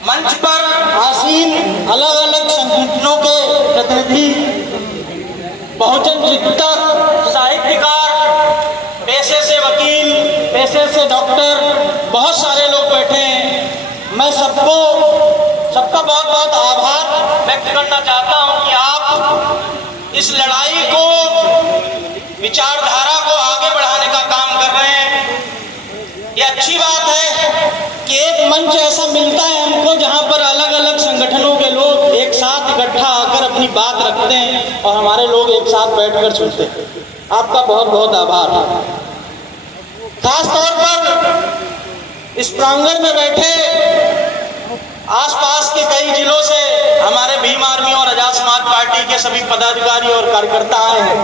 मंच पर आसीन अलग अलग संगठनों के प्रतिनिधि, बहुजन चिंतक, साहित्यकार, पेशे से वकील, पेशे से डॉक्टर, बहुत सारे लोग बैठे हैं। मैं सबका बहुत बहुत आभार व्यक्त करना चाहता हूं कि आप इस लड़ाई को, विचारधारा को आगे बढ़ाने का काम कर रहे हैं। ये अच्छी बात है कि एक मंच ऐसा मिलता है हमको जहां पर अलग अलग संगठनों के लोग एक साथ इकट्ठा आकर अपनी बात रखते हैं और हमारे लोग एक साथ बैठकर सुनते हैं। आपका बहुत बहुत आभार। खास तौर पर इस प्रांगण में बैठे आसपास के कई जिलों से हमारे भीम आर्मी और आजाद समाज पार्टी के सभी पदाधिकारी और कार्यकर्ता आए हैं।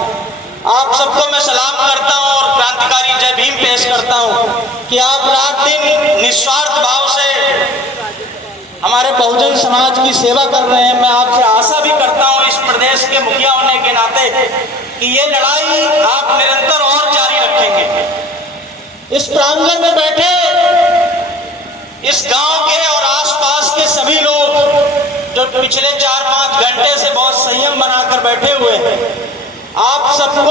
आप सबको मैं सलाम करता हूं और क्रांतिकारी जय भीम पेश करता हूं कि आप रात दिन निस्वार्थ भाव से हमारे बहुजन समाज की सेवा कर रहे हैं। मैं आपसे आशा भी करता हूं इस प्रदेश के मुखिया होने के नाते कि ये लड़ाई आप निरंतर और जारी रखेंगे। इस प्रांगण में बैठे इस गांव के और आसपास के सभी लोग जो पिछले 4-5 घंटे से बहुत संयम बनाकर बैठे हुए हैं, आप सबका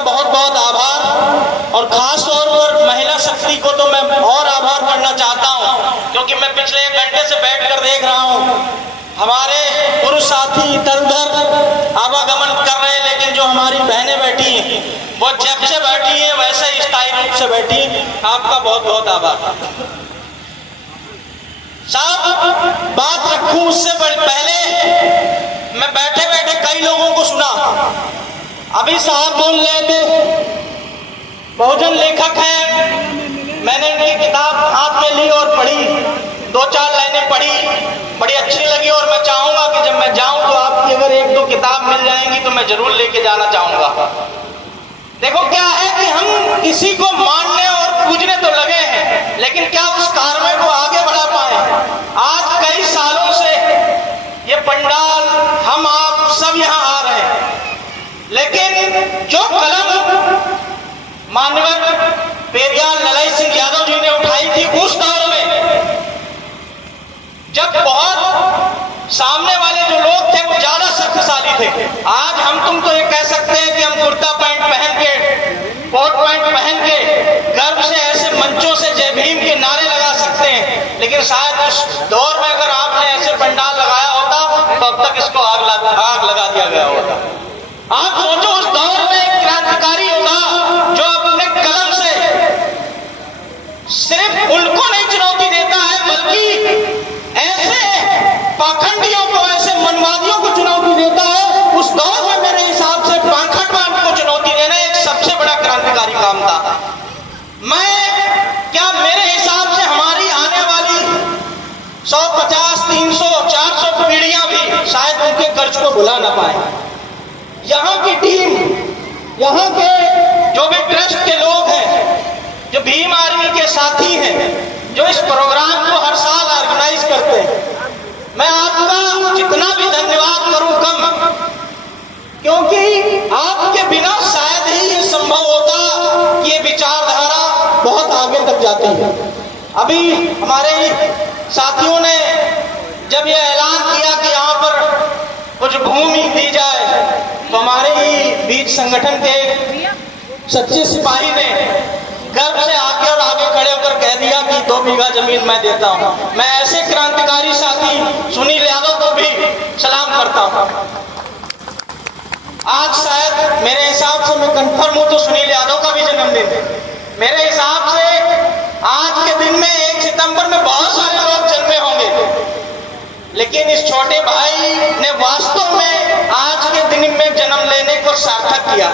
बहुत बहुत आभार। और खास तौर पर महिला शक्ति को तो मैं और आभार करना चाहता हूं, क्योंकि मैं पिछले 1 घंटे से बैठकर देख रहा हूं हमारे पुरुष साथी इधर उधर आवागमन कर रहे हैं, लेकिन जो हमारी बहनें बैठी हैं वो जब से बैठी हैं वैसे ही स्थायी रूप से बैठी। आपका बहुत बहुत आभार। साहब, बात रखूं उससे पहले मैं बैठे बैठे कई लोगों को सुना। अभी साहब बोल रहे थे, बहुजन लेखक हैं, मैंने इनकी किताब हाथ में ली और पढ़ी, 2-4 लाइनें पढ़ी, बड़ी अच्छी लगी और मैं चाहूंगा कि जब मैं जाऊं तो आपकी अगर 1-2 किताब मिल जाएंगी तो मैं जरूर लेके जाना चाहूंगा। देखो क्या है कि हम किसी को मानने और पूजने तो लगे हैं, लेकिन क्या उस कार्य को आगे बढ़ा पाए? आज कई सालों से ये पंडाल, हम आप सब यहाँ आ रहे हैं, लेकिन जो कलम माननीय पेरियार ललाई सिंह यादव जी ने उठाई थी उस दौर में, जब बहुत सामने वाले जो लोग थे वो ज्यादा शक्तिशाली थे। आज हम तुम तो ये कह सकते हैं कि हम कुर्ता पैंट पहन के, कोट पैंट पहन के गर्व से ऐसे मंचों से जय भीम के नारे लगा सकते हैं, लेकिन शायद उस दौर में अगर आपने ऐसे पंडाल लगाया होता तो अब तक इसको आग लगा दिया गया होता। आप सोचो उस दौर में एक क्रांतिकारी होगा जो अपने कलम से सिर्फ उनको नहीं चुनौती देता है, बल्कि ऐसे पाखंडियों को, ऐसे मनवादियों को चुनौती देता है। उस दौर में मेरे हिसाब से पाखंडवाद को चुनौती देना एक सबसे बड़ा क्रांतिकारी काम था। मेरे हिसाब से हमारी आने वाली 150, 300, 400 पीढ़ियां भी शायद उनके कर्ज को भुला ना पाए। यहाँ की टीम, यहाँ के जो भी ट्रस्ट के लोग हैं, जो भीम आर्मी के साथी हैं, जो इस प्रोग्राम को हर साल ऑर्गेनाइज करते हैं, मैं आपका जितना भी धन्यवाद करूं कम, क्योंकि आपके बिना शायद ही ये संभव होता कि ये विचारधारा बहुत आगे तक जाती है। अभी हमारे साथियों ने जब ये ऐलान किया कि यहाँ पर कुछ भूमि दी जाए, तो हमारे ही बीच संगठन के सच्चे सिपाही ने गर्व से आके और आगे खड़े होकर कह दिया कि 2 बीघा जमीन मैं देता हूँ। मैं ऐसे क्रांतिकारी साथी सुनील यादव को भी सलाम करता हूँ। आज शायद मेरे हिसाब से, मैं कंफर्म हूँ, तो सुनील यादव का भी जन्मदिन है। मेरे हिसाब से आज के दिन में 1 सितंबर में बहुत सारे लोग जन्मे होंगे, लेकिन इस छोटे भाई ने वास्तव में आज के दिन में जन्म लेने को सार्थक किया।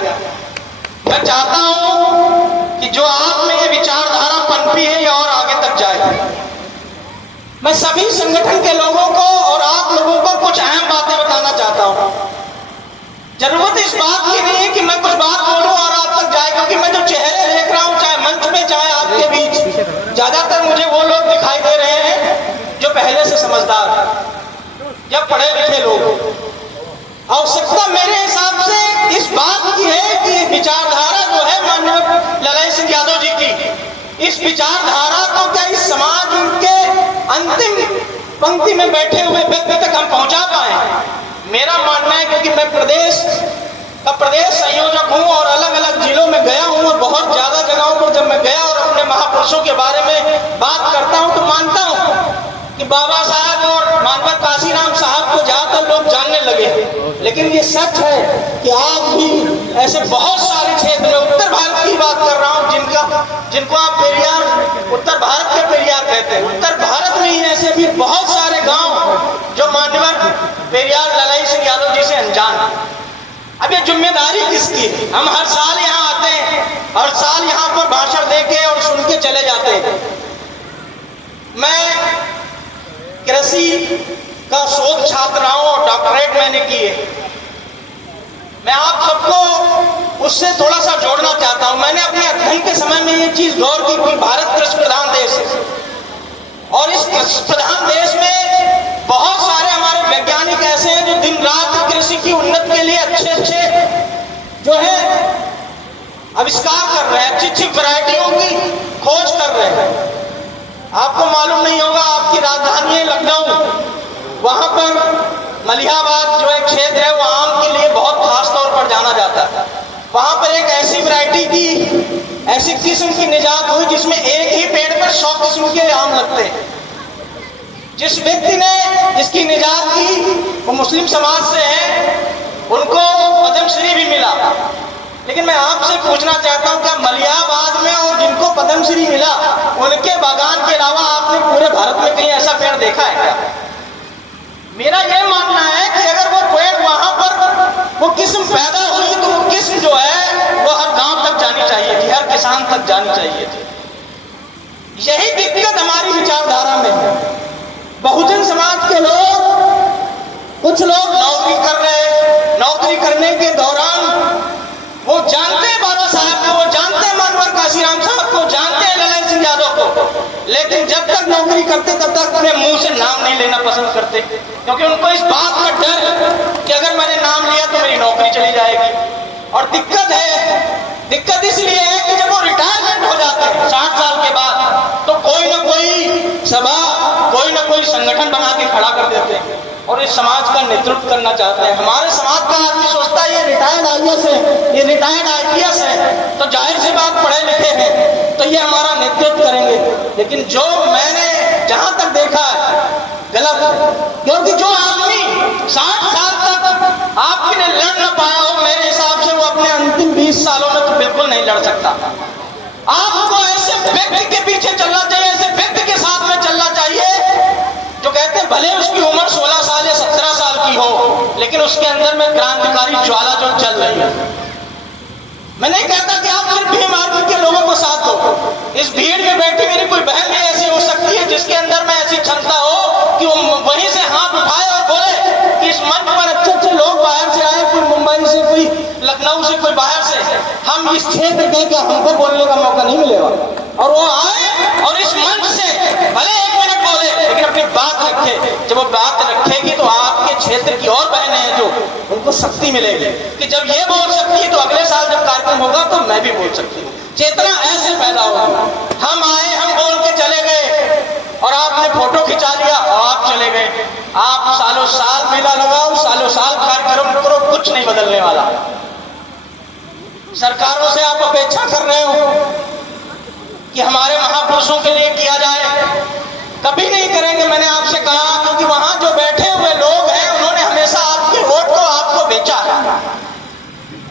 मैं चाहता हूं कि जो आप में ये विचारधारा पनपी है ये और आगे तक जाए। मैं सभी संगठन के लोगों को और आप लोगों को कुछ अहम बातें बताना चाहता हूं। जरूरत इस बात की नहीं है कि मैं कुछ बात बोलूं और आप तक जाए, क्योंकि मैं जो चेहरे देख रहा हूं, चाहे मंच में चाहे आपके बीच, ज्यादातर मुझे वो लोग दिखाई दे रहे हैं जो पहले से समझदार या पढ़े लिखे लोग। आवश्यकता मेरे हिसाब से इस बात की है कि विचारधारा जो है माननीय ललाई सिंह यादव जी की, इस विचारधारा को क्या इस समाज के अंतिम पंक्ति में बैठे हुए व्यक्ति तक हम पहुंचा पाए। मेरा मानना है, क्योंकि मैं प्रदेश संयोजक हूं और अलग अलग जिलों में गया हूं और बहुत ज्यादा जगहों पर जब मैं गया और अपने महापुरुषों के बारे में बात करता हूं तो मानता हूं कि बाबा साहब और मानवत काशीराम साहब को ज्यादातर लोग जानने लगे। लेकिन ये सच है कि आज भी ऐसे बहुत सारे क्षेत्र में, उत्तर भारत की बात कर रहा हूं, जिनको आप पेरियार, उत्तर भारत के पेरियार कहते हैं, उत्तर भारत में ही ऐसे भी बहुत सारे गांव जो मान्यवर पेरियार ललाई सिंह यादव जी से अनजान है। अब ये जिम्मेदारी किसकी है? हम हर साल यहाँ आते हैं, हर साल यहाँ पर भाषण देके और सुन के चले जाते हैं। मैं कृषि का शोध छात्र रहा हूं और डॉक्टरेट मैंने की है। मैं आप सबको उससे थोड़ा सा जोड़ना चाहता हूं। मैंने अपने अध्ययन के समय में ये चीज गौर की कि भारत कृषि प्रधान देश है और इस कृषि प्रधान देश में बहुत सारे हमारे वैज्ञानिक ऐसे हैं जो दिन रात कृषि की उन्नति के लिए अच्छे जो है आविष्कार कर रहे हैं, अच्छी वैरायटियों की खोज कर रहे हैं। आपको मालूम नहीं होगा, आपकी राजधानी है लखनऊ, वहां पर मलिहाबाद जो एक क्षेत्र है वो आम के लिए बहुत खास तौर पर जाना जाता है। वहां पर एक ऐसी वैरायटी की, ऐसी किस्म की निजात हुई जिसमें एक ही पेड़ पर 100 किस्म के आम लगते हैं। जिस व्यक्ति ने जिसकी निजात की वो मुस्लिम समाज से है, उनको पद्मश्री भी मिला। लेकिन मैं आपसे पूछना चाहता हूं, क्या मलिहाबाद में और जिनको पद्मश्री मिला उनके बागान के अलावा आपने पूरे भारत में कहीं ऐसा पेड़ देखा है क्या? मेरा यह मानना है कि अगर वो पेड़ वहां पर वो किस्म पैदा हुई तो वो किस्म जो है वो हर गांव तक जानी चाहिए थी, हर किसान तक जानी चाहिए थी। यही दिक्कत हमारी विचारधारा में है। बहुजन समाज के लोग, कुछ लोग नौकरी कर रहे हैं, नौकरी करने के दौरान वो जानते हैं बाबा साहब को, वो जानते हैं मानवर काशीराम साहब को, जानते हैं ललन सिंह यादव को, लेकिन जब तक नौकरी करते तब तक अपने मुंह से नाम नहीं लेना पसंद करते, क्योंकि उनको इस बात का डर है कि अगर मैंने नाम लिया तो मेरी नौकरी चली जाएगी। और दिक्कत इसलिए है कि जब वो रिटायरमेंट हो जाते हैं 60 साल के बाद, तो कोई ना कोई सभा, कोई ना कोई संगठन बना के खड़ा कर देते हैं और इस समाज का नेतृत्व करना चाहते हैं। हमारे समाज का आदमी सोचता है ये रिटायर्ड आईएएस है, ये रिटायर्ड आईपीएस है, तो जाहिर सी बात पढ़े लिखे हैं तो ये हमारा नेतृत्व करेंगे। लेकिन जो मैंने जहां तक देखा है गलत, क्योंकि जो आदमी 60 साल तक आपके लिए लड़ ना पाया हो, मेरे हिसाब से वो अपने अंतिम 20 सालों में तो बिल्कुल नहीं लड़ सकता। आपको ऐसे व्यक्ति के पीछे चलना चाहिए, ऐसे व्यक्ति के साथ में चलना चाहिए जो कहते हैं भले उसकी उम्र 16 साल या 17 साल की हो, लेकिन उसके अंदर में क्रांतिकारी ज्वाला जो चल रही है। मैं नहीं कहता कि आप सिर्फ भीम आर्मी के लोगों को साथ दो। इस भीड़ में बैठी मेरी कोई बहन भी ऐसी हो सकती है जिसके अंदर में ऐसी क्षमता हो कि वो वहीं से हाथ उठाए और बोले कि इस मंच पर अच्छे लोग बाहर से आए, कोई मुंबई से, कोई लखनऊ से, कोई बाहर से, हम इस क्षेत्र गए कि हमको बोलने का मौका नहीं मिलेगा। और वो आए और इस मंच से भले 1 मिनट बोले, लेकिन अपनी बात रखे। जब वो बात रखेगी तो आपके क्षेत्र की और बहनें हैं जो उनको शक्ति मिलेगी कि जब ये बोल सकती है तो अगले साल जब कार्यक्रम होगा तो मैं भी बोल सकती हूँ। चेतना ऐसे पैदा होगी। हम आए, हम बोल के चले गए और आपने फोटो खिंचा लिया और आप चले गए। आप सालों साल मेला लगाओ, सालों साल कार्यक्रम करो, कुछ नहीं बदलने वाला। सरकारों से आप अपेक्षा कर रहे हो कि हमारे महापुरुषों के लिए किया जाए, कभी नहीं करेंगे। मैंने आपसे कहा क्योंकि वहां जो बैठे हुए लोग हैं उन्होंने हमेशा आपके वोट को आपको बेचा है।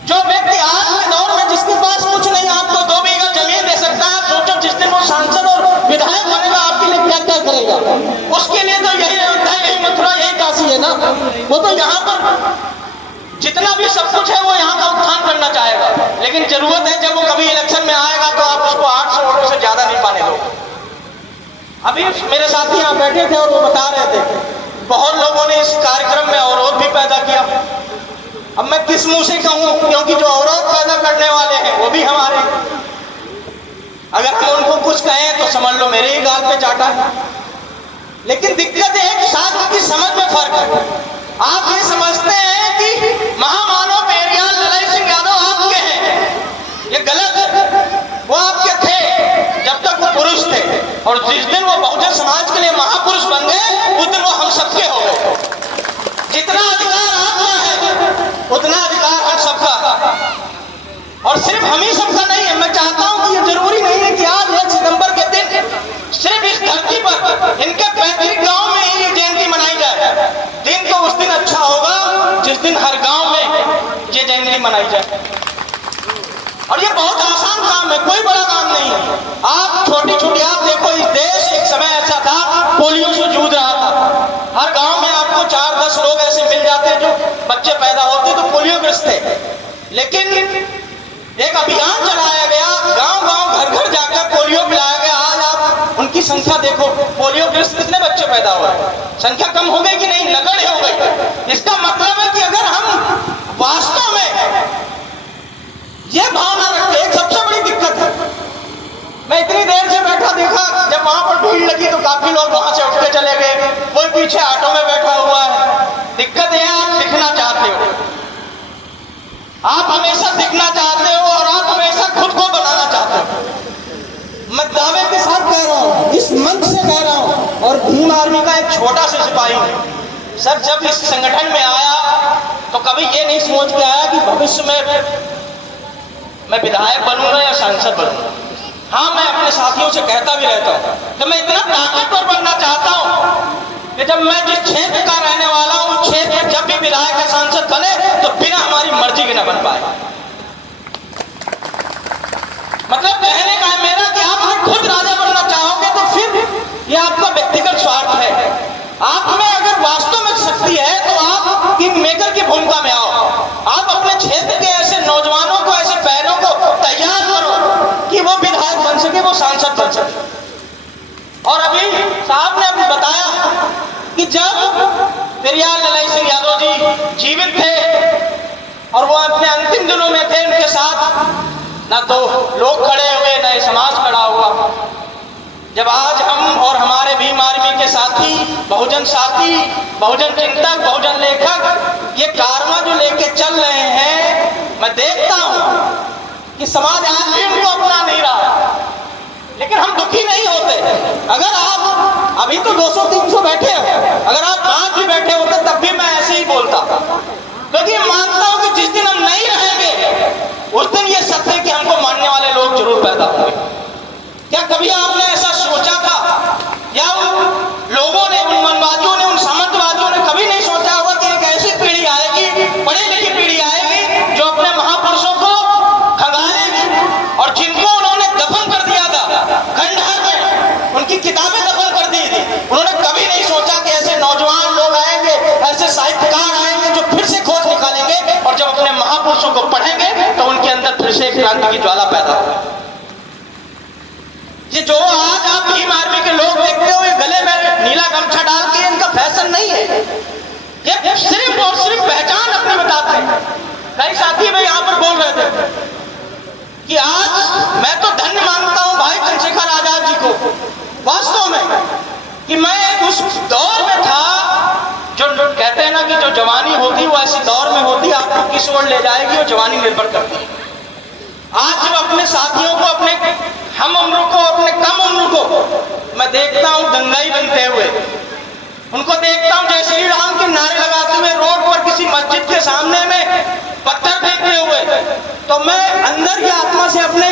जो व्यक्ति आज के दौर में जिसके पास कुछ नहीं आपको 2 बीघा जमीन दे सकता है, सोचो जिस दिन वो सांसद और विधायक बनेगा आपके लिए क्या क्या करेगा। उसके लिए तो यही अयोध्या, यही मथुरा, यही काशी है ना। वो तो यहाँ पर जितना भी सब कुछ है वो यहाँ का उत्थान करना चाहेगा, लेकिन जरूरत है जब वो कभी इलेक्शन में आएगा तो आप उसको 800 वोटों से ज्यादा नहीं पाने दो। अभी मेरे साथी यहाँ बैठे थे और वो बता रहे थे बहुत लोगों ने इस कार्यक्रम में अवरोध भी पैदा किया। अब मैं किस मुंह से कहूँ, क्योंकि जो अवरोध पैदा करने वाले हैं वो भी हमारे। अगर हम उनको कुछ कहें तो समझ लो मेरे ही गाल पे चाटा है। लेकिन दिक्कत है कि शायद उनकी समझ में फर्क है। आप ये समझते हैं कि महामानव पेरियार ललन सिंह यादव आपके हैं, ये गलत है। वो आपके थे जब तक वो पुरुष थे और जिस दिन वो बहुजन समाज के लिए महापुरुष बन गए उस दिन वो हम सबके हो गए। जितना अधिकार आपका है उतना अधिकार हम सबका, और सिर्फ हम ही सबका नहीं है। मैं चाहता हूं कि ये जरूरी नहीं है कि आज 1 सितंबर के दिन सिर्फ इस धरती पर इनके पैतृक गांव में ही ये जयंती मनाई जाए। दिन तो उस दिन अच्छा होगा जिस दिन हर गांव में ये जयंती मनाई जाए। और ये बहुत आसान काम है, कोई बड़ा काम नहीं है। आप छोटी छोटी, आप देखो इस देश एक समय ऐसा था पोलियो से जूझ रहा था। हर गांव में आपको 4-10 लोग ऐसे मिल जाते जो बच्चे पैदा होते तो पोलियोग्रस्त थे। लेकिन एक अभियान चलाया गया, गांव गांव घर घर जाकर पोलियो पिलाया गया। आज आप उनकी संख्या देखो, पोलियोग्रस्त कितने बच्चे पैदा हुए, संख्या कम हो गई कि नहीं, नगण्य हो गई। इसका मतलब है कि अगर हम वास्तव में ये भावना रखते, एक सबसे बड़ी दिक्कत है, मैं इतनी देर से बैठा देखा, जब वहां पर भीड़ लगी तो काफी लोग वहां से उठ के चले गए, कोई पीछे ऑटो में बैठा हुआ है। दिक्कत यह है आप दिखना चाहते हो, आप हमेशा दिखना चाहते हो और आप हमेशा खुद को बनाना चाहते हो। मैं दावे के साथ कह रहा हूं, इस मंच से कह रहा हूं, और भीम आर्मी का एक छोटा सा सिपाही सर जब इस संगठन में आया तो कभी ये नहीं सोच के आया कि भविष्य में मैं विधायक बनूंगा या सांसद बनूंगा। हाँ, मैं अपने साथियों से कहता भी रहता हूँ कि मैं इतना ताकतवर बनना चाहता हूँ कि जब मैं जिस क्षेत्र का रहने वाला हूँ उस क्षेत्र में जब भी विधायक या सांसद बने तो बिना हमारी मर्जी के न बन पाए। मतलब कहने का है मेरा कि आप अगर खुद राजा बनना चाहोगे तो फिर ये आपका व्यक्तिगत स्वार्थ है। आप में अगर वास्तव में शक्ति है तो आप किंग मेकर की भूमिका में आओ। आप अपने क्षेत्र के ऐसे नौजवानों को, ऐसे बहनों को तैयार करो कि वो विधायक बन सके, वो सांसद बन सके। और अभी साहब ने अभी बताया कि जब पेरियार ललाई सिंह यादव जी जीवित थे और वो अपने अंतिम दिनों में थे, उनके साथ ना तो लोग खड़े हुए ना ही समाज खड़ा हुआ। जब आज हम और हमारे भीम आर्मी के साथी, बहुजन साथी, बहुजन चिंतक, बहुजन लेखक ये कारवां जो लेके चल रहे हैं, मैं देखता हूं कि समाज आज भी उनको अपना नहीं रहा। लेकिन हम दुखी नहीं होते। अगर आप अभी तो 200-300 बैठे हो, अगर आप 5 भी बैठे होते तब भी मैं ऐसे ही बोलता, क्योंकि मानता हूं कि जिस दिन हम नहीं रहेंगे उस दिन ये सत्य कि हमको मानने वाले लोग जरूर पैदा होंगे। क्या कभी आपने ऐसा सोचा था, या उन लोगों ने, उन मनवादियों ने, उन सामंतवादियों ने कभी नहीं सोचा होगा कि एक ऐसी पीढ़ी आएगी, पढ़ी लिखी पीढ़ी आएगी जो अपने महापुरुषों को खंगालेगी, और जिनको उन्होंने दफन कर दिया था खंडहर में, उनकी किताबें दफन कर दी थी, उन्होंने कभी नहीं सोचा कि ऐसे नौजवान लोग आएंगे, ऐसे साहित्यकार आएंगे जो फिर से खोज निकालेंगे और जब अपने महापुरुषों को पढ़ेंगे तो उनके अंदर फिर से क्रांति की ज्वाला पैदा होगी। ये जो आज आप भीम आर्मी के लोग देखते हो, ये गले में नीला गमछा डाल के इनका फैशन नहीं है, ये सिर्फ और सिर्फ पहचान अपनी बताते हैं। कई साथी भाई यहाँ पर बोल रहे थे कि आज मैं तो धन्य मानता हूँ भाई चंद्रशेखर आजाद जी को, वास्तव में कि मैं उस दौर में था जो कहते हैं ना कि जो जवानी होती वो ऐसे दौर में होती, आपको किस ओर ले जाएगी वो जवानी निर्भर करती है। आज जब अपने साथियों को, अपने हम उम्र को, अपने कम उम्र को मैं देखता हूँ दंगाई बनते हुए, उनको देखता हूँ जय श्री राम के नारे लगाते हुए रोड पर किसी मस्जिद के सामने में पत्थर फेंकते हुए, तो मैं अंदर की आत्मा से अपने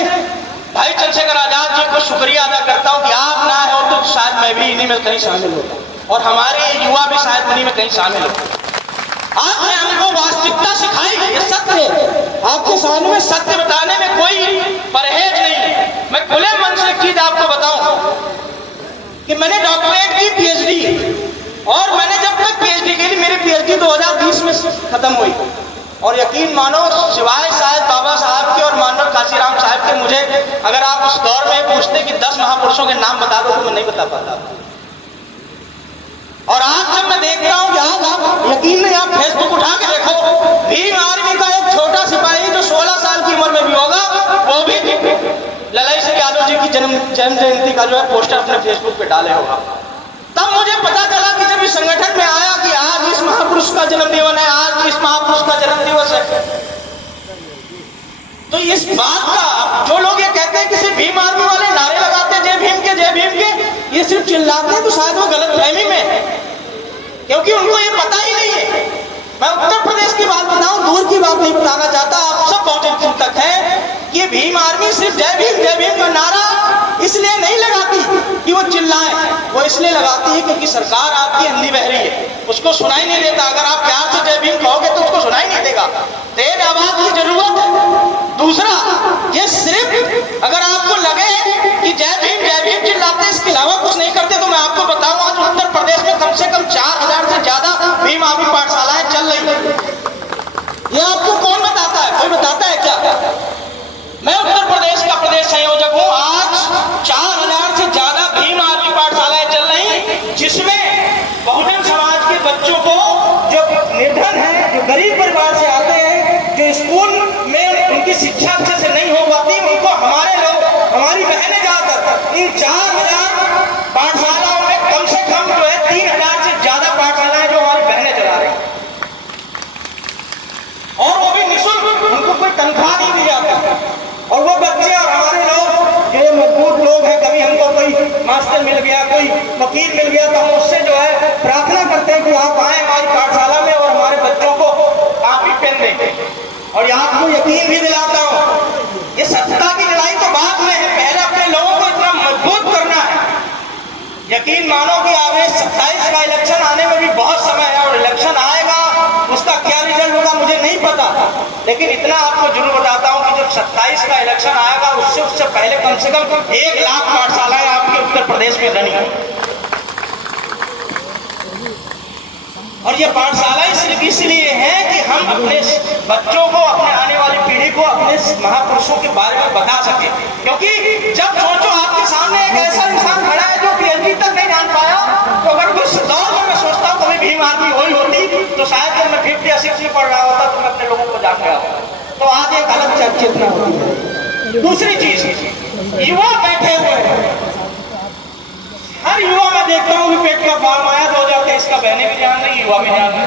भाई चंद्रशेखर आजाद जी को शुक्रिया अदा करता हूँ कि आप ना हो तो शायद मैं भी इन्हीं में कहीं शामिल होता, और हमारे युवा भी शायद उन्हीं में कहीं शामिल होता। आपने हमको वास्तविकता सिखाई, ये सत्य है। आपके सामने में सत्य बताने में कोई परहेज नहीं है। मैं खुले मन से एक चीज आपको बताऊं कि मैंने डॉक्टरेट की, पीएचडी, और मैंने जब तक पीएचडी के लिए, मेरी पीएचडी 2020 में खत्म हुई, और यकीन मानो सिवाय शायद बाबा साहब के और मानव काशीराम साहब के, मुझे अगर आप उस दौर में पूछते कि 10 महापुरुषों के नाम बता दो तो मैं नहीं बता पाता। और आज जब मैं देखता हूँ कि आज आप यकीन नहीं, आप फेसबुक उठा के देखो, भीम आर्मी का एक छोटा सिपाही जो 16 साल की उम्र में भी होगा, वो भी ललाई सिंह यादव जी की जन्म जयंती का जो है पोस्टर अपने फेसबुक पे डाले होगा। तब मुझे पता चला कि जब इस संगठन में आया कि आज इस महापुरुष का जन्म दिवस है, आज इस महापुरुष का जन्म दिवस है, तो इस बात का जो लोग ये कहते हैं कि सिर्फ भीम आर्मी वाले नारे लगाते जय भीम के, ये सिर्फ चिल्लाते हैं तो शायद वो गलत फहमी में, क्योंकि उनको ये पता ही नहीं है। मैं उत्तर प्रदेश की बात बताऊं, दूर की बात नहीं बताना चाहता। आप सब बहुजन चिंतक हैं कि भीम आर्मी सिर्फ जय भीम का नारा इसलिए नहीं लगाती कि वो चिल्लाए, वो इसलिए लगाती है क्योंकि सरकार आपकी अंधी बहरी है, उसको सुनाई नहीं देता। अगर आप प्यार से जय भीम कहोगे तो उसको सुनाई नहीं देगा। तेज आवाज की जरूरत है। दूसरा, ये सिर्फ अगर आपको लगे कि जय भीम चिल्लाते इसके अलावा कुछ नहीं करते, तो मैं आपको बताऊं आज उत्तर प्रदेश में कम से कम 4000 से ज्यादा भीम आर्मी पाठशालाएं चल रही है। ये आपको कौन बताता है? कोई बताता है क्या? मैं उत्तर प्रदेश का प्रदेश संयोजक हूं। आज 4000 से ज्यादा भीम आर्मी पाठशालाएं चल रही, जिसमें बहुजन समाज के बच्चों को, जो निर्धन है, जो गरीब परिवार से आते हैं, जो स्कूल में उनकी शिक्षा अच्छे से नहीं हो पाती, उनको हमारे लोग, हमारी बहनें जाकर इन 4000 पाठशालाओं में कम से कम जो है 3000 से ज्यादा पाठशालाएं जो हमारी बहनें चला रही हैं, और वो भी निःशुल्क, उनको कोई तनख्वाह नहीं दी जाती। और वो बच्चे और हमारे लोग जो मजबूत लोग हैं, कभी हमको कोई मास्टर मिल गया, कोई वकील मिल गया, तो हम उससे जो है प्रार्थना करते हैं कि आप आए हमारी पाठशाला में और हमारे बच्चों को काफी पेन दें। और आपको यकीन भी दिलाता हूँ, ये सत्ता की लड़ाई तो बाद में है, पहले अपने लोगों को इतना मजबूत करना है। यकीन मानो कि आगे 27 का इलेक्शन आने में भी बहुत समय है, और इलेक्शन आएगा, उसका क्या रिजल्ट होगा मुझे नहीं पता, लेकिन इतना आपको जरूर बताता हूं कि जब 27 का इलेक्शन आएगा, उससे पहले कम से कम 1 लाख पाठशालाएं आपके उत्तर प्रदेश में बनी है। और ये पाठशालाएं सिर्फ इसलिए हैं कि हम अपने बच्चों को, अपने आने वाली पीढ़ी को अपने महापुरुषों के बारे में बता सके। क्योंकि जब सोचो आपके सामने एक ऐसा इंसान खड़ा है जो पीएचडी तक नहीं जान पाया, तो अगर उस दौर में मैं सोचता हूँ कभी भीम आर्मी हुई होती, तो शायद जब मैं 5th या 6th में पढ़ रहा होता तो मैं अपने लोगों को जान गया होता। तो आज एक अलग चेतना होती है। दूसरी चीज, युवा बैठे हुए हैं, हर युवा मैं देखता हूँ कि पेट का फॉर्म आया 2023 का, बहने भी जान रही, युवा भी जान रही।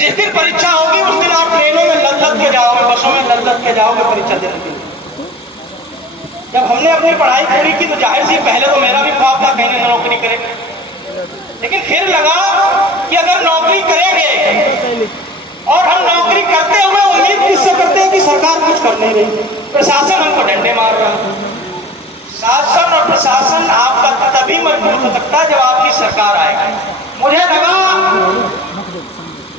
जिस दिन परीक्षा होगी उस दिन आप ट्रेनों में लद के जाओगे, बसों में लद के जाओगे परीक्षा देने के लिए। जब हमने अपनी पढ़ाई पूरी की तो जाहिर सी पहले तो मेरा भी ख्वाब था कहीं नौकरी करेंगे, लेकिन फिर लगा कि अगर नौकरी करेंगे और हम नौकरी करते हुए उम्मीद किससे करते हैं कि सरकार कुछ कर नहीं रही, प्रशासन हमको डंडे मार रहा है। शासन और प्रशासन आपका तभी मजबूत हो सकता है जब आपकी सरकार आएगी। मुझे लगा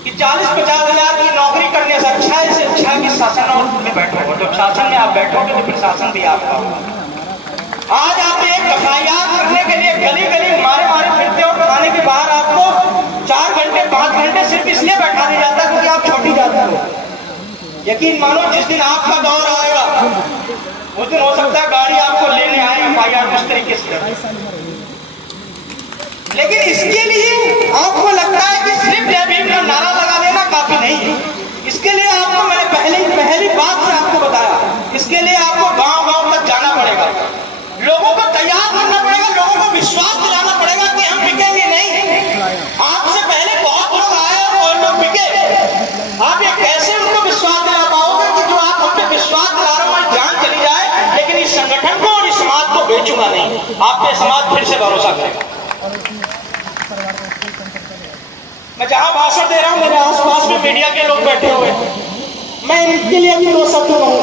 कि 40-50 हजार की नौकरी करने से अच्छा है, इससे अच्छा कि शासन में बैठोगे। जब शासन में आप बैठोगे तो प्रशासन भी आपका होगा। आज आप एक FIR करने के लिए गली गली मारे फिरते हो, थाने के बाहर आपको 4 घंटे 5 घंटे सिर्फ इसलिए बैठा दिया जाता है क्योंकि आप छोटी जाति हो। यकीन मानो जिस दिन आपका दौर आएगा उस दिन हो सकता है गाड़ी आपको लेने आए FIR उस तरीके से। लेकिन इसके लिए आपको लगता है कि सिर्फ जय भीम का नारा लगा देना काफी नहीं है। इसके लिए आपको, मैंने पहली बात से आपको बताया, इसके लिए आपको गांव-गांव तक जाना पड़ेगा, लोगों को तैयार करना पड़ेगा, लोगों को विश्वास दिलाना पड़ेगा कि हम बिकेंगे नहीं। आपसे पहले बहुत लोग आए और वो लोग बिके। आप ये कैसे उनको विश्वास दिला पाओगे कि जो आप हम पे विश्वास दिला रहे हो हमारी जान चली जाए, लेकिन इस संगठन को और इस समाज को बेचूंगा नहीं, आप पे समाज फिर से भरोसा करेगा। मैं जहां भाषण दे रहा हूं मेरे आसपास में मीडिया के लोग बैठे हुए हैं, मैं इनके लिए भी 2 शब्द कहूं।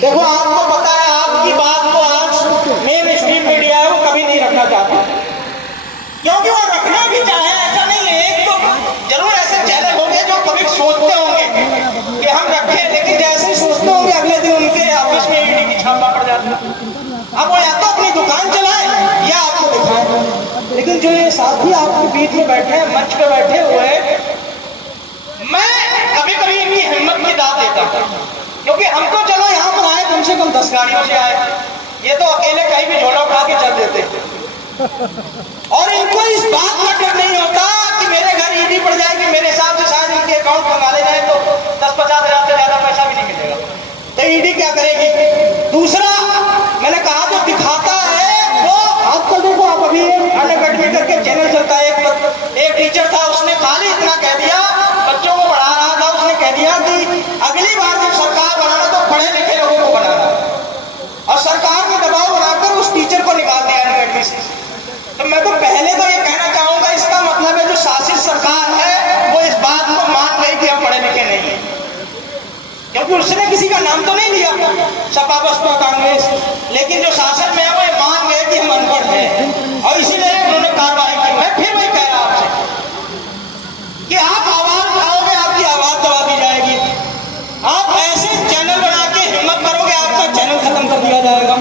देखो आपको पता है, आपकी बात को आज मेन स्ट्रीम मीडिया है वो कभी नहीं रखना चाहता, क्योंकि वो रखना भी चाहे ऐसा नहीं है। एक तो जरूर ऐसे चैनल होंगे जो कभी सोचते होंगे कि हम रखें, लेकिन जैसे ही सोचते होंगे अगले दिन उनके ऑफिस में ईडी की छापा पड़ जाती है। अब वो या तो अपनी दुकान चलाए या आपको दिखाए। लेकिन जो ये साथी आपके बीच में बैठे हैं, मंच पे बैठे हुए हैं, मैं कभी कभी इनकी हिम्मत की दाद देता हूं, क्योंकि हम तो चलो यहाँ पर आए कम से कम 10 गाड़ियों से आए, ये तो अकेले कहीं भी झोला उठा के चल देते। और इनको इस बात का डर नहीं होता कि मेरे घर ईडी पड़ जाएगी, मेरे हिसाब से शायद इनके अकाउंट मंगाले जाए तो 10-50 हजार से ज्यादा पैसा भी नहीं मिलेगा, तो ईडी क्या करेगी। दूसरा, मैंने कहा जो दिखाता है वो आजकल देखो, आप अभी अनअकैडमी करके चैनल चलता है, एक टीचर था, उसने खाली इतना कह दिया, बच्चों को पढ़ा रहा था, उसने कह दिया कि अगली बार जब सरकार बनाना तो पढ़े लिखे लोगों को बनाना, और सरकार ने दबाव बनाकर उस टीचर को निकाल दिया अनअकैडमी से। तो मैं तो क्योंकि उसने किसी का नाम तो नहीं लिया, सपा बसपा कांग्रेस, लेकिन जो शासन में है वो मान गए कि हम अनपढ़ हैं और इसीलिए उन्होंने कार्रवाई की। मैं फिर वही कह रहा आपसे कि आप आवाज उठाओगे, आपकी आवाज दबा दी जाएगी। आप ऐसे चैनल बना के हिम्मत करोगे, आपका चैनल खत्म कर दिया जाएगा,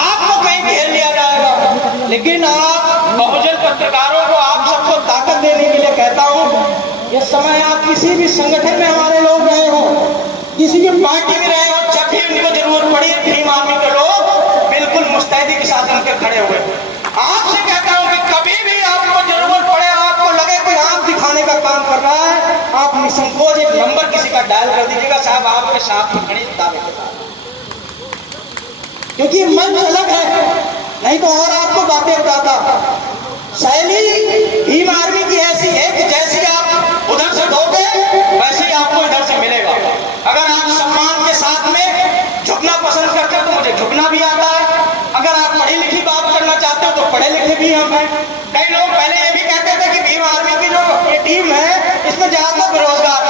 आपको कहीं घेर लिया जाएगा। लेकिन आप बहुजन पत्रकारों को, आप सबको ताकत देने के लिए कहता हूं, इस समय आप किसी भी संगठन में हमारे लोग रहे हो, किसी भी पार्टी में रहे हो, जब भी उनको जरूरत पड़ी भीम आर्मी के लोग बिल्कुल मुस्तैदी के साथ उनके खड़े हुए। आपसे कहता हूं कि कभी भी आपको जरूरत पड़े, आपको लगे कोई आंख दिखाने का काम कर रहा है, आप निसंकोच एक नंबर किसी का डायल कर दीजिएगा, साहब आपके साथ में खड़ी दावे के साथ, क्योंकि मंच अलग है, नहीं तो और आपको बातें बताता। शैली भीम आर्मी की ऐसी है कि जैसी आप उधर से दोगे वैसे ही आपको इधर से मिलेगा। अगर आप सम्मान के साथ में झुकना पसंद करते हो तो मुझे झुकना भी आता है, अगर आप पढ़ी लिखी बात करना चाहते हो तो पढ़े लिखे भी हम हैं। कई लोग पहले ये भी कहते थे कि भीम आर्मी की जो ये टीम है इसमें ज्यादा बेरोजगार।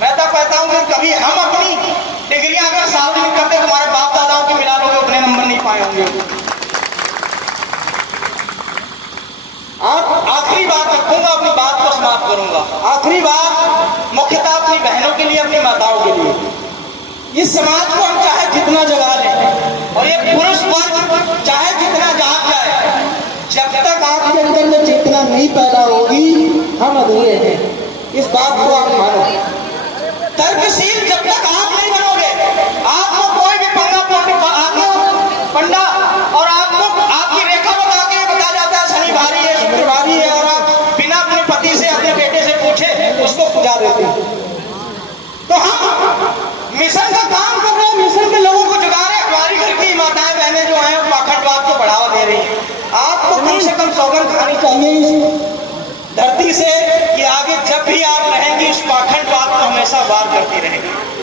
मैं तो कहता हूँ कि कभी हम अपनी डिग्रियां अगर सार्वजनिक करते तुम्हारे बाप दादाओं के मिला लोगे उतने नंबर नहीं पाए होंगे। आखिरी बात रखूंगा, अपनी बात को समाप्त करूंगा। आखिरी बात मुख्यतः अपनी बहनों के लिए, अपनी माताओं के लिए। इस समाज को हम चाहे जितना जगा लें और ये पुरुष वर्ग चाहे जितना जाग जाए, जब तक आपके अंदर में चेतना नहीं पैदा होगी हम अधूरे हैं। इस बात को आप मानो। तर्कशील जब तक आप नहीं बनोगे, आपको कोई भी पंडा और आपको आपकी रेखा बता के बता जाता है शनि भारी है, शुक्र भारी है, और आप बिना अपने पति से, अपने बेटे से पूछे उसको पूजा देते हैं। तो हम मिशन का काम कर रहे हैं, मिशन के लोगों को जगा रहे हैं। हमारी घर की माताएं बहनें जो हैं पाखंडवाद को बढ़ावा दे रही हैं। आपको कम से कम सौगंध खानी चाहिए इस धरती से कि आगे जब भी आप रहेंगी उस पाखंडवाद को हमेशा वार करती रहेंगी।